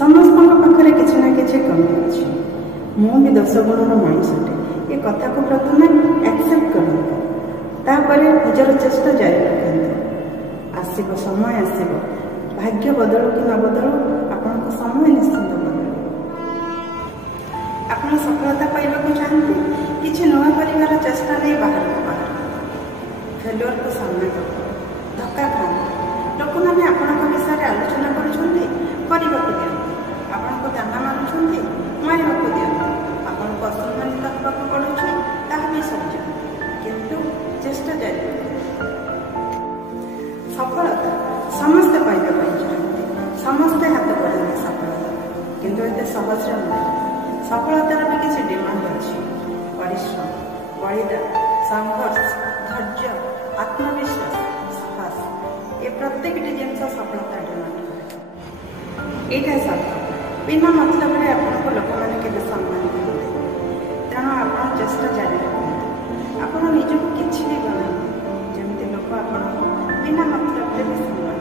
समस्त पाखे किसी ना कि कमी अच्छी मु भी 10 गुणर मनुष्यटे ये कथा को प्रथम एक्सेप्ट करपर निजर चेष्टा जारी रखते आसब समय आसब भाग्य बदलू कि न बदलू आपण समय निश्चिंत बदल आप सफलता पाइबा चाहते किसी नुआ कर चेष्टा नहीं बाहर को बाहर फेल्योर को सामना कर धक्का खाते लोक मैंने आपण विषय आलोचना कर आपको दाना मानुंट मारे दिखाते आपको असम्मानित होगा पड़ुच्छे ताहा भी सत्य किंतु चेष्टा जारी सफलता समस्ते पाइबा चाहते समस्ते हाथ बढ़ाते सफलता किंतु एत सहज नुहे सफलतार भी किसी डिमांड अच्छी परिश्रम बलिदान संघर्ष धैर्य आत्मविश्वास साहस ये प्रत्येक जिनस सफलता डिमांड करे यहाँ सत बिना मतलब आपको लोक मैंने सम्मानित करें तेणु आप चेष्टा जारी रखते आप निजक किसी भी बनाते जमी लोक आपको बिना मतलब भी सम्मान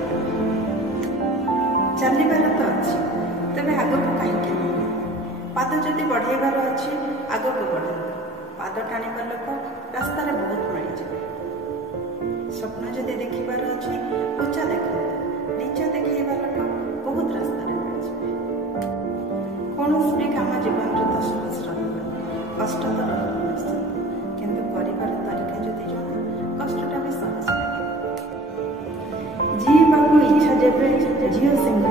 चलबार तो अच्छी तेज आग को कहीं पाद जदि बढ़ेबार अच्छी आग को बढ़े पाद टाणिबा लोक रास्तार बहुत मिल स्वप्न जदि देखिबार अच्छी उच्चा देखते नीचा देखा लोक बहुत रास्तार कौन भी कम जीवन तो सहज कष्ट तो निश्चित किंतु कर तरीका जदि जना कष्टा भी सहज जीवा इच्छा जब झील सिंह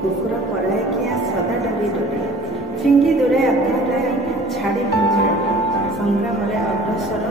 कुकुर पलाए किया सदा डरी डरी फिंगी दूरे आत्मटाए छाड़ी संग्राम अग्रसर